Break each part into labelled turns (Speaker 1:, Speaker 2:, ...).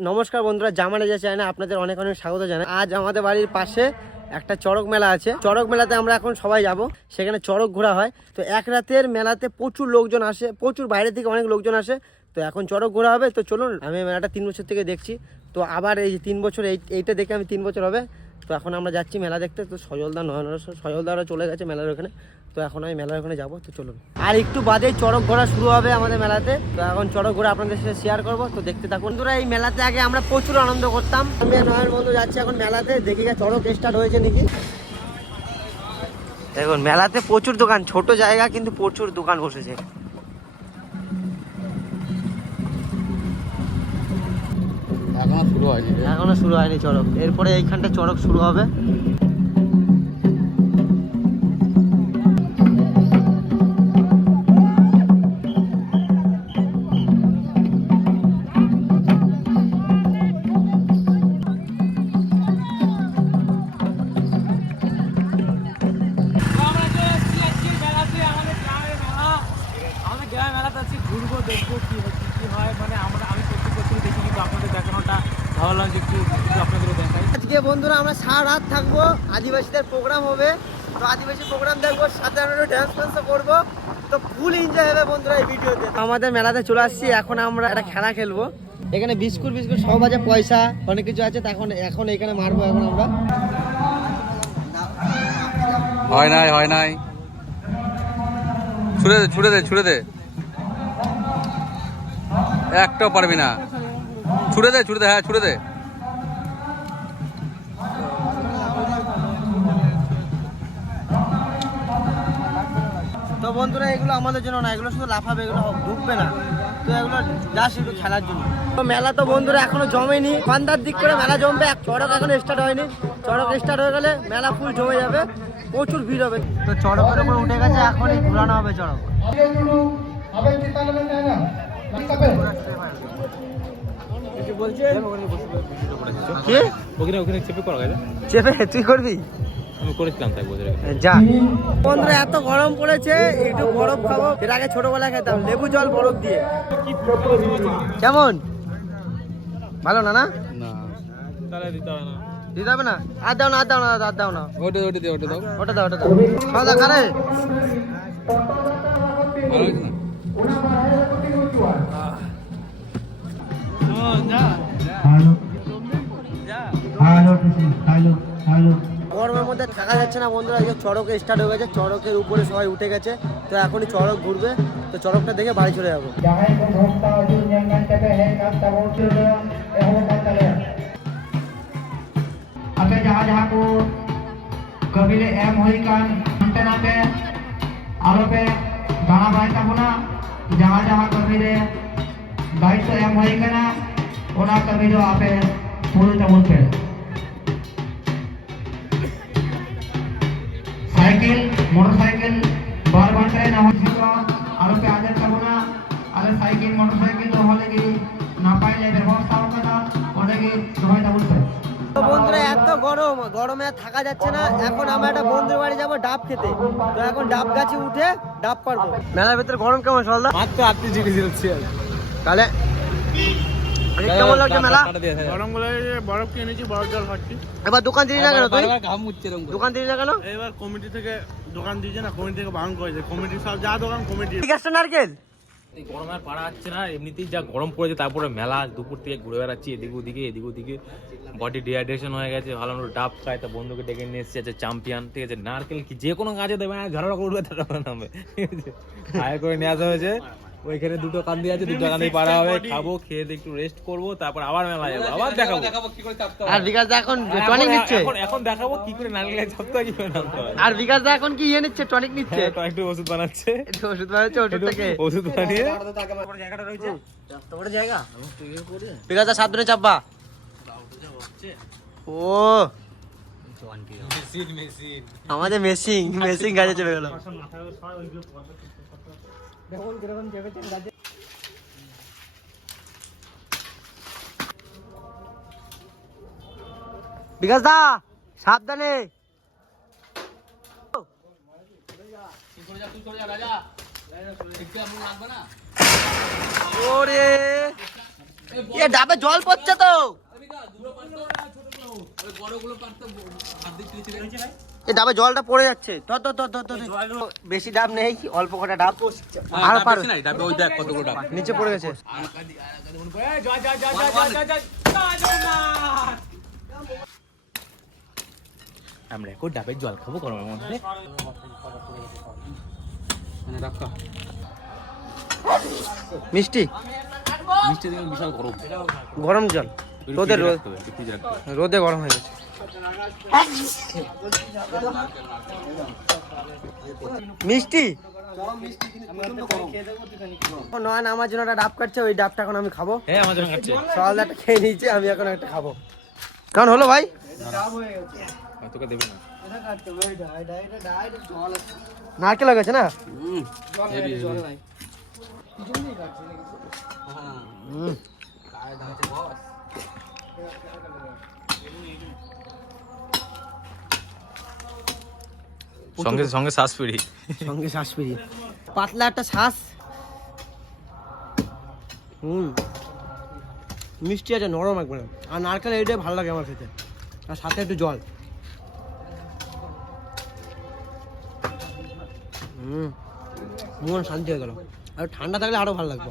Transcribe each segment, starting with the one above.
Speaker 1: নমস্কার বন্ধুরা জামানে যে না আপনাদের অনেক অনেক স্বাগত জানাই। আজ আমাদের বাড়ির পাশে একটা চড়ক মেলা আছে। চড়ক মেলাতে আমরা এখন সবাই যাব। সেখানে চড়ক ঘোরা হয়। তো এক রাতের মেলাতে প্রচুর লোকজন আসে, প্রচুর বাইরে থেকে অনেক লোকজন আসে। তো এখন চড়ক ঘোরা হবে। তো চলুন, আমি মেলাটা তিন বছর থেকে দেখছি। তো আবার এই তিন বছর, এই, এইটা দেখে আমি তিন বছর হবে। তো এখন আমরা যাচ্ছি মেলা দেখতে। তো সজলদা নয়ন সজলদারা চলে গেছে মেলার ওখানে। তো এখন আমি মেলার ওখানে যাব তো চলুন। আর একটু বাদেই চড়ক ঘোরা শুরু হবে আমাদের মেলাতে। তো এখন চড়ক ঘোরা আপনাদের সাথে শেয়ার করব তো দেখতে থাকুন। বন্ধুরা এই মেলাতে আগে আমরা প্রচুর আনন্দ করতাম। আমি নয়ন বন্ধু যাচ্ছি এখন মেলাতে দেখি গা চড়ক স্টার্ট হয়েছে নাকি। দেখুন মেলাতে প্রচুর দোকান ছোট জায়গা কিন্তু প্রচুর দোকান বসেছে।
Speaker 2: এখনও শুরু হয়নি।
Speaker 1: এখনও শুরু হয়নি চড়ক। এরপরে এইখানটা চড়ক শুরু হবে। রাত থাকব আদিবাসীদের প্রোগ্রাম হবে। তো আদিবাসী প্রোগ্রাম দেখব সাথে আমরা ড্যান্স ফ্যান্সও করব। তো ফুল এনজয় হবে বন্ধুরা এই ভিডিওতে। আমাদের মেলাতে চলে আসছি এখন আমরা একটা খেলা খেলব। এখানে বিস্কুট বিস্কুট সব আছে পয়সা অনেক কিছু আছে তো এখন এখন এখানে মারবো এখন আমরা।
Speaker 2: হয় নাই হয় নাই। ছুড়ে দে ছুড়ে দে ছুড়ে দে। একটাও পারবি না। ছুড়ে দে ছুড়ে দে হ্যাঁ ছুড়ে দে।
Speaker 1: বন্ধুরা এগুলো আমাদের জন্য না এগুলো শুধু লাফাবে এগুলো ঢুকবে না। তো এগুলো জাস্ট একটু খেলার জন্য। তো মেলা তো বন্ধুরা এখনও জমেনি। পান্দার দিক করে মেলা জমবে। এক চড়ক এখনও স্টার্ট হয়নি। চড়ক স্টার্ট হয়ে গেলে মেলা ফুল জমে যাবে। প্রচুর ভিড় হবে। তো চড়কের উপর উঠে গেছে এখনই ঘোরানো হবে চড়ক।
Speaker 3: চেপে?
Speaker 1: তুই করবি?
Speaker 3: আমি করেছিলাম তাই বছর
Speaker 1: যা। বন্ধুরা এত গরম পড়েছে একটু বরফ খাব। এর আগে ছোটবেলায় খেতাম লেবু জল বরফ দিয়ে। কেমন? ভালো না না?
Speaker 2: না।
Speaker 3: তাহলে দিতে হবে না।
Speaker 1: দিতে হবে না? আর দাও না আর দাও না আর দাও না।
Speaker 2: ওটা ওটা দে ওটা দাও।
Speaker 1: ওটা দাও ওটা দাও। খাওয়া খারে
Speaker 2: ভালো হয়েছে না?
Speaker 1: গরমের মধ্যে থাকা যাচ্ছে না বন্ধুরা যে চড়কে স্টার্ট হয়ে গেছে, চড়কের উপরে সবাই উঠে গেছে, তো এখনই চড়ক ঘুরবে, তো চড়কটা দেখে বাড়ি চলে যাব।
Speaker 4: আপে যাহা যাহা কবিলে এম হই কান অন্তেনা পে আলো পে দানা বাই তাবনা যাহা যাহা কবিলে বাইশ এম হই কানা, ওনা কবিলে আপে পুরো তাবন মোটরসাইকেল বার ঘন্টায় না আলো पे আদের কামনা আলে সাইকেল মোটরসাইকেল তো হলে কি না পাইলে ব্যবস্থা হবে না? ওটা কি সবাই তেমন पे
Speaker 1: তো বন্ধুরা এত গরম গরমে থাকা যাচ্ছে না। এখন আমরা একটা বন্ধুর বাড়ি যাব ডাব খেতে। তো এখন ডাব গাছে উঠে ডাব পারব। মেলার ভেতরে গরম কেমন সলদা
Speaker 3: মাত্র আটত্রিশ ডিগ্রি সেলসিয়াস।
Speaker 1: তাহলে কেমন লাগছে মেলা।
Speaker 3: গরম বরফ কিনে বরফ জল খাচ্ছি
Speaker 1: এবার দোকান দিলি না কেন তুই?
Speaker 2: ঘাম মুচ্ছে এরকম করে।
Speaker 1: দোকান দিলি না কেন?
Speaker 5: এবার কমিটি থেকে দোকান দিয়েছে না কমিটি থেকে বারণ করেছে। কমিটি সব যা দোকান কমিটি।
Speaker 1: ঠিক আছে নারকেল?
Speaker 3: এই গরম আর পারা যাচ্ছে না এমনিতেই যা গরম পড়েছে তারপরে মেলা দুপুর থেকে ঘুরে বেড়াচ্ছি এদিক ওদিকে এদিক ওদিকে। বডি ডিহাইড্রেশন হয়ে গেছে ভালো মতো ডাব খায় তা বন্ধুকে ডেকে নিয়ে এসেছে আছে চ্যাম্পিয়ন ঠিক আছে নারকেল কি যে কোনো কাজে দেবে ঝাড়া করে উঠবে তারা নামবে হায়ার করে নিয়ে আসা হয়েছে। ওইখানে দুটো কান্দি আছে দুটো কান্দি পারা হবে খাব খেয়ে দিয়ে একটু রেস্ট করব তারপর আবার মেলা যাব আবার দেখাবো।
Speaker 1: আর বিকাশ দা এখন টনিক নিচ্ছে?
Speaker 3: এখন দেখাবো কি করে নারকেল চাপতে কি করে
Speaker 1: আর বিকাশ দা এখন কি ইয়ে নিচ্ছে? টনিক নিচ্ছে?
Speaker 3: হ্যাঁ, তো একটু ওষুধ বানাচ্ছে।
Speaker 1: ওষুধ বানাচ্ছে ওষুধ থেকে।
Speaker 3: ওষুধ বানিয়ে।
Speaker 1: বিকাশ দা সাবধানে চাপবা। ও। আমাদের মেশিং মেশিং গাড়ি চলে গেল। বিকাশ দা সাবধানে। ওরে। এ ডাবে জল পড়ছে তো। এ ডাবে জলটা পড়ে যাচ্ছে। ধর ধর ধর ধর। বেশি ডাব নেই অল্প কটা ডাব। আর পার।
Speaker 2: নাই ডাবে ওই দেখ কতগুলো ডাব।
Speaker 1: নিচে পড়ে গেছে।
Speaker 3: আমরা এখন ডাবের জল খাব গরমের মধ্যে।
Speaker 1: মিষ্টি?
Speaker 3: মিষ্টি বিশাল গরম।
Speaker 1: গরম জল। রোদে রোদ গরম হয়ে গেছে। মিষ্টি? ও নয়ন আমার জন্য একটা ডাব কাটছে ওই ডাবটা এখন আমি খাব।
Speaker 3: হ্যাঁ
Speaker 1: সকাল একটা খেয়ে নিয়েছি আমি এখন একটা খাব। কেমন হলো ভাই?
Speaker 3: আর তোকে দেবে না।
Speaker 1: নারকেল হয়ে গেছে না? হুম।
Speaker 3: সঙ্গে সঙ্গে শ্বাস ফিরি
Speaker 1: সঙ্গে শ্বাস ফিরি পাতলা একটা শ্বাস হুম। মিষ্টি আছে, নরম একবারে। আর নারকেল এইটাই ভালো লাগে আমার খেতে। আর সাথে একটু জল। হুম। মন শান্তি হয়ে গেল। আর ঠান্ডা থাকলে আরও ভালো লাগবে।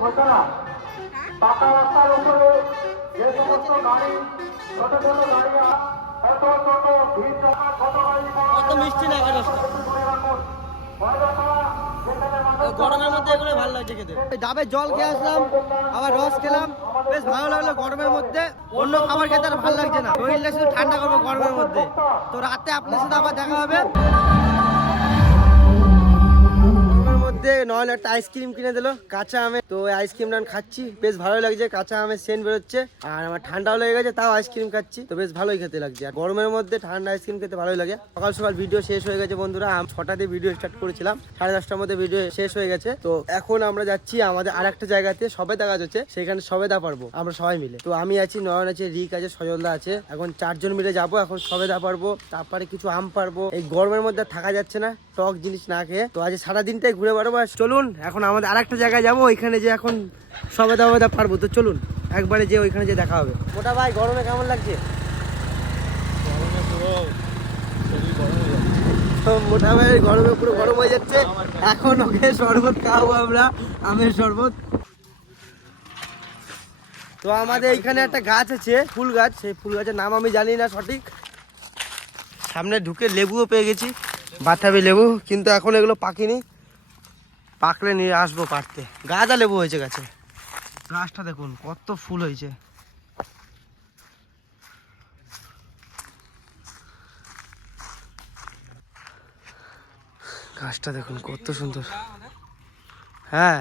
Speaker 4: ঘোষণা পাকা রাস্তার উপরে যে সমস্ত গাড়ি ছোট ছোট গাড়ি ছোট ছোট ভিড় জমা ছোট গাড়ি
Speaker 1: মিষ্টি না গরমের মধ্যে এগুলো ভালো লাগছে খেতে। ডাবের জল খেয়ে আসলাম আবার রস খেলাম। বেশ ভালো লাগল গরমের মধ্যে। অন্য খাবার খেতে আর ভালো লাগছে না। শরীরটা শুধু ঠান্ডা করব গরমের মধ্যে। তো রাতে আপনার সাথে আবার দেখা হবে। নয়ন একটা আইসক্রিম কিনে দিলো, কাঁচা আমে তো ওই আইসক্রিমটা খাচ্ছি, বেশ ভালোই লাগছে, কাঁচা আমের সেন্ট বেরোচ্ছে। আর আমার ঠান্ডাও লেগে গেছে, তাও আইসক্রিম খাচ্ছি, তো বেশ ভালোই খেতে লাগছে। আর গরমের মধ্যে ঠান্ডা আইসক্রিম খেতে ভালোই লাগে। সকাল সকাল ভিডিও শেষ হয়ে গেছে, বন্ধুরা। আমি ছটাতে ভিডিও স্টার্ট করেছিলাম, সাড়ে দশটার মধ্যে ভিডিও শেষ হয়ে গেছে। তো এখন আমরা যাচ্ছি আমাদের আর একটা জায়গাতে, সবেদা গাছ আছে সেখানে সবেদা পারব, আমরা সবাই মিলে। তো আমি আছি, নয়ন আছে, রিক আছে, সজলদা আছে। এখন চারজন মিলে যাব, এখন সবেদা পারব, তারপরে কিছু আম পারব। এই গরমের মধ্যে থাকা যাচ্ছে না, টক জিনিস না খেয়ে। তো আজ সারা দিনটাই ঘুরে বেড়াবো আর চলুন এখন আমাদের আর একটা জায়গায় যাব ওইখানে যে এখন সবেদা ফবেদা পারব। তো চলুন একবারে যে ওইখানে যে দেখা হবে। ওটা ভাই গরমে কেমন লাগছে? তো মোটা ভাই গরমে পুরো গরম হয়ে যাচ্ছে। এখন ওকে শরবত খাওয়াবো আমরা আমের শরবত। তো আমাদের এইখানে একটা গাছ আছে ফুল গাছ। সেই ফুল গাছের নাম আমি জানি না সঠিক। সামনে ঢুকে লেবুও পেয়ে গেছি বাতাবি লেবু কিন্তু এখন এগুলো পাকিনি। পাকলে নিয়ে আসব পারতে। গাঁদা লেবু হয়েছে গাছে। গাছটা দেখুন কত ফুল হয়েছে। গাছটা দেখুন কত সুন্দর। হ্যাঁ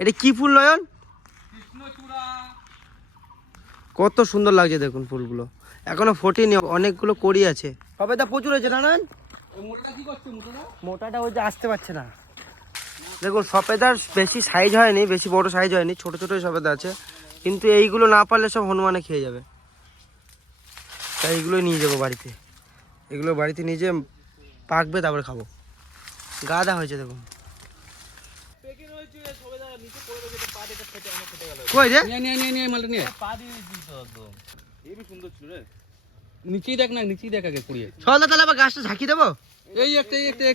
Speaker 1: এটা কি ফুল নয়ন? কত সুন্দর লাগছে দেখুন ফুলগুলো। এখনও ফোটেনি অনেকগুলো কড়ি আছে। কবে তা প্রচুর হয়েছে না নয়ন? মোটাটা ওই যে আসতে পারছে না। দেখুন সফেদার বেশি সাইজ হয়নি বেশি বড় সাইজ হয়নি ছোট ছোট সফেদা আছে। কিন্তু এইগুলো না পারলে সব হনুমানে খেয়ে যাবে। তাই এইগুলোই নিয়ে যাব বাড়িতে। এগুলো বাড়িতে নিয়ে যেয়ে পাকবে তারপরে খাব। গাদা হয়েছে দেখুন। কই রে?
Speaker 2: নিয়ে নিয়ে নিয়ে নিয়ে মালটা নিয়ে। নিচেই দেখ না নিচেই দেখ আগে কুড়িয়ে।
Speaker 1: চল তাহলে আবার গাছটা ঝাঁকি দেবো?
Speaker 2: এই একটা এই একটা।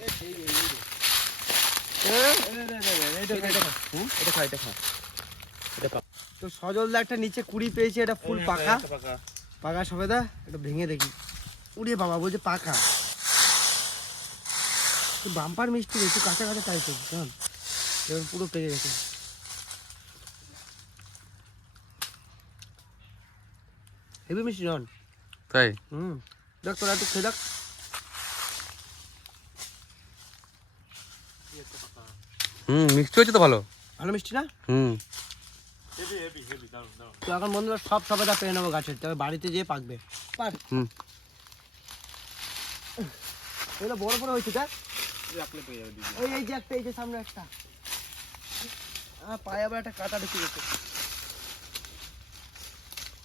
Speaker 1: তো সজলদা একটা নিচে কুড়ি পেয়েছে এটা ফুল পাকা। পাকা। সবেদা? এটা ভেঙে দেখি। উড়ে বাবা বলছে পাকা। বাম্পার মিষ্টি একটু কাঁচা কাঁচা চাইছে কেমন এবার পুরো পেকে গেছে। হেভি মিষ্টি নন
Speaker 2: তাই?
Speaker 1: হুম। দেখ তোরা একটু খেয়ে দেখ।
Speaker 2: হুম মিষ্টি হচ্ছে তো ভালো।
Speaker 1: ভালো মিষ্টি না?
Speaker 2: হুম।
Speaker 1: তো এখন বন্ধুরা সব সবেদা পেয়ে নেব গাছের তবে বাড়িতে যেয়ে পাকবে। পাক।
Speaker 2: হুম।
Speaker 1: এগুলো বড় বড় হয়েছে দেখ এই এই যে একটা এই যে সামনে একটা। আহ, পায়ে আবার একটা কাটা ঢুকে গেছে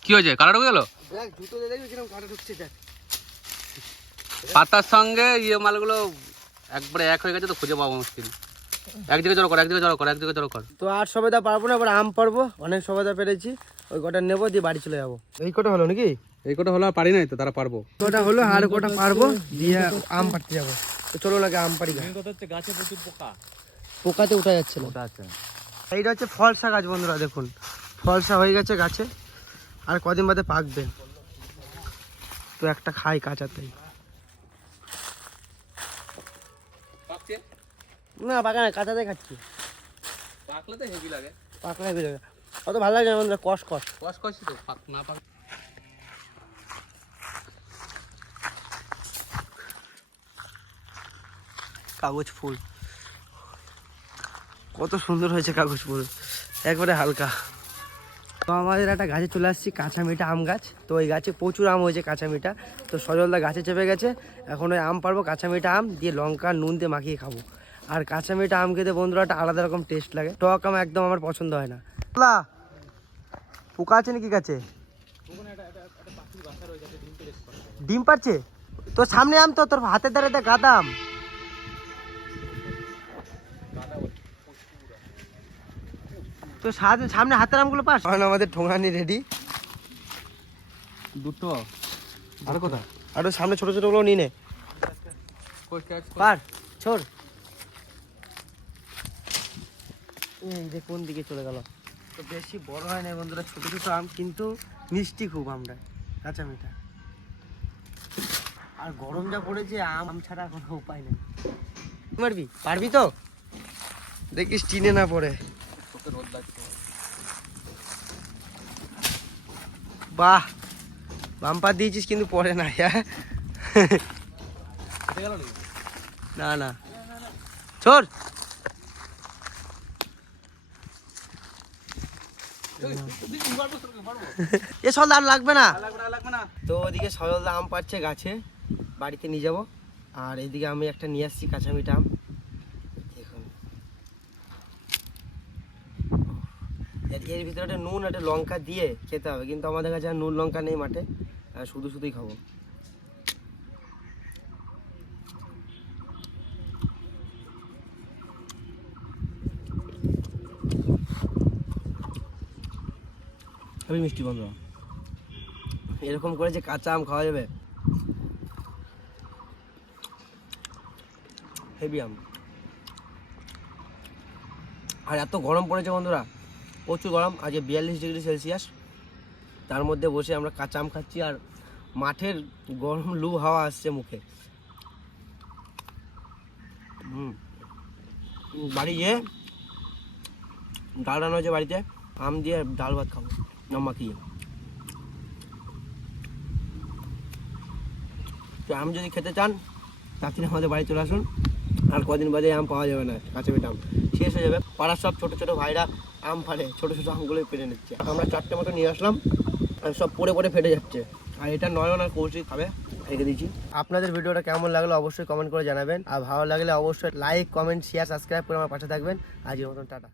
Speaker 2: কি হয়েছে? কালার ঢুকে গেল?
Speaker 1: দেখ জুতো দিয়ে দেখবি কীরকম কাটা ঢুকছে দেখ।
Speaker 2: পাতার সঙ্গে ইয়ে মালগুলো একবারে এক হয়ে গেছে তো খুঁজে পাবো মুশকিল। একদিকে জড়ো কর একদিকে জড়ো কর একদিকে জড়ো কর।
Speaker 1: তো আর সবেদা পারব না এবার আম পারব। অনেক সবেদা পেরেছি ওই কটা নেব দিয়ে বাড়ি চলে যাব। এই কটা হলো নাকি?
Speaker 2: এই কটা হলো আর পারি নাই তো তারা পারব।
Speaker 1: কটা হলো আর কটা পারব দিয়ে আম পাড়তে যাব। তো চলো লাগে আম পাড়ি।
Speaker 3: কথা হচ্ছে গাছে প্রচুর পোকা।
Speaker 1: পোকাতে উঠা যাচ্ছে না।
Speaker 3: আছে।
Speaker 1: এইটা হচ্ছে ফলসা গাছ বন্ধুরা দেখুন। ফলসা হয়ে গেছে গাছে আর কদিন বাদে পাকবে। তো একটা খাই কাঁচাতেই। না পাকানা কাঁচাতে খাচ্ছি।
Speaker 2: পাকলে তো হেভি লাগে।
Speaker 1: পাকলে বেরোবে অত ভালো লাগে কষ কষ।
Speaker 2: কষ কষি তো পাক না পাক।
Speaker 1: কাগজ ফুল। কত সুন্দর হয়েছে কাগজ ফুল। একবারে হালকা। তো আমাদের একটা গাছে চলে আসছি কাঁচা মিঠা আম গাছ। তো ওই গাছে প্রচুর আম হয়েছে কাঁচা মিঠা তো সজলদা গাছে চেপে গেছে। এখন ওই আম পারব কাঁচা মিঠা আম দিয়ে লঙ্কা নুন দিয়ে মাখিয়ে খাব। আর কাঁচা মিঠা আম খেতে বন্ধুরা একটা আলাদা রকম টেস্ট লাগে। টক আম একদম আমার পছন্দ হয় না। পোকা আছে নাকি কাছে ডিম পারছে তোর সামনে আম তো তোর হাতের দ্বারা দেখ গাদা আম। তো সামনে সামনে হাতের আমগুলো পাস। কারণ আমাদের ঠোঙানি রেডি
Speaker 2: দুটো। আর কোথা
Speaker 1: আর সামনে ছোট ছোটগুলো নিয়ে নে। পার ছোড়। এই যে কোন দিকে চলে গেল? তো বেশি বড় হয় না বন্ধুরা ছোট ছোট আম কিন্তু মিষ্টি খুব আমরা কাঁচা মিঠা আর গরম যা পড়েছে আম ছাড়া কোনো উপায় নেই। পারবি পারবি তো? দেখিস টিনে না পড়ে। বাহ! বাম্পার দিয়েছিস কিন্তু পরে না হ্যাঁ? না না। ছোট এ সল আর লাগবে না? তো ওদিকে সজলদা আম পাচ্ছে গাছে, বাড়িতে নিয়ে যাব। আর এদিকে আমি একটা নিয়ে আসছি কাঁচামিটা আম। দেখুন। এর ভিতরে একটা নুন, একটা লঙ্কা দিয়ে খেতে হবে, কিন্তু আমাদের কাছে আর নুন, লঙ্কা নেই মাঠে। শুধু শুধুই খাব। খুবই মিষ্টি বন্ধু। এরকম করে যে কাঁচা আম খাওয়া যাবে। হেভি আম। আর এত গরম পড়েছে বন্ধুরা। প্রচুর গরম, আজকে বিয়াল্লিশ ডিগ্রি সেলসিয়াস। তার মধ্যে বসে আমরা কাঁচা আম খাচ্ছি আর মাঠের গরম লু হাওয়া আসছে মুখে। হুম। বাড়ি গিয়ে ডাল রান্না হয়েছে বাড়িতে, আম দিয়ে ডাল ভাত খাব। না মাখিয়ে তো আম যদি খেতে চান তাড়াতাড়ি আমাদের বাড়ি চলে আসুন। আর কদিন বাদে আম পাওয়া যাবে না, কাঁচা মিঠা আম। শেষ হয়ে যাবে। পাড়ার সব ছোটো ছোটো ভাইরা আম ফাড়ে, ছোটো ছোটো আমগুলোই পেরে নিচ্ছে। আমরা চারটে মতো নিয়ে আসলাম, আর সব পড়ে পড়ে ফেটে যাচ্ছে। আর এটা নয়ন আর কৌশিক খাবে, রেখে দিচ্ছি আপনাদের ভিডিওটা কেমন লাগল অবশ্যই কমেন্ট করে জানাবেন। আর ভালো লাগলে অবশ্যই লাইক, কমেন্ট শেয়ার সাবস্ক্রাইব করে আমার পাশে থাকবেন। আজকের মতন, টাটা।